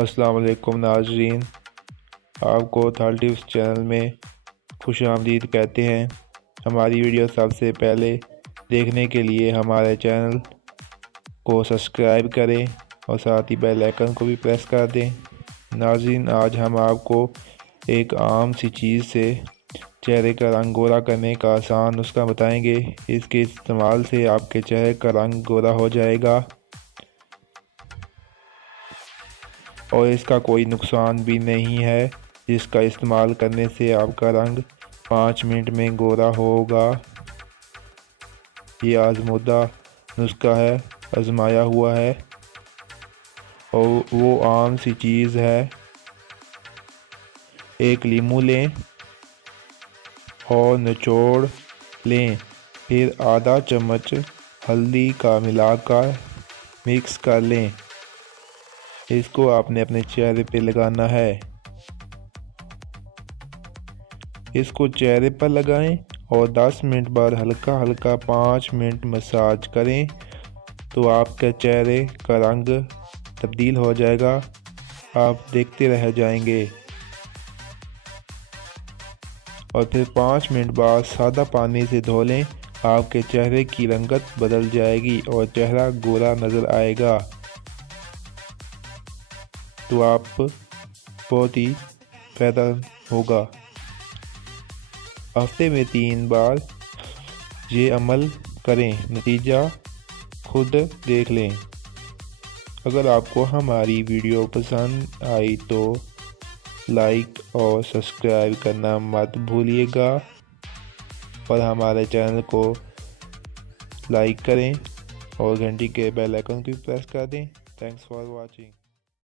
السلام علیکم ناظرین، آپ کو تھال ٹپس چینل میں خوش آمدید کہتے ہیں۔ ہماری ویڈیو سب سے پہلے دیکھنے کے لیے ہمارے چینل کو سبسکرائب کریں اور ساتھ ہی بیل آئیکن کو بھی پریس کر دیں۔ ناظرین، آج ہم آپ کو ایک عام سی چیز سے چہرے کا رنگ گورا کرنے کا آسان نسخہ بتائیں گے۔ اس کے استعمال سے آپ کے چہرے کا رنگ گورا ہو جائے گا اور اس کا کوئی نقصان بھی نہیں ہے، جس کا استعمال کرنے سے آپ کا رنگ 5 منٹ میں گورا ہوگا۔ یہ آزمودہ نسخہ ہے، آزمایا ہوا ہے اور وہ عام سی چیز ہے۔ ایک لیمو لیں اور نچوڑ لیں، پھر آدھا چمچ ہلدی کا ملا کر مکس کر لیں۔ اس کو آپ نے اپنے چہرے پہ لگانا ہے۔ اس کو چہرے پر لگائیں اور 10 منٹ بعد ہلکا ہلکا 5 منٹ مساج کریں تو آپ کے چہرے کا رنگ تبدیل ہو جائے گا، آپ دیکھتے رہ جائیں گے۔ اور پھر 5 منٹ بعد سادہ پانی سے دھو لیں، آپ کے چہرے کی رنگت بدل جائے گی اور چہرہ گورا نظر آئے گا۔ تو آپ بہت ہی فائدہ ہوگا۔ ہفتے میں 3 بار یہ عمل کریں، نتیجہ خود دیکھ لیں۔ اگر آپ کو ہماری ویڈیو پسند آئی تو لائک اور سبسکرائب کرنا مت بھولیے گا اور ہمارے چینل کو لائک کریں اور گھنٹی کے بیل آئیکن کو پریس کر دیں۔ Thanks for watching.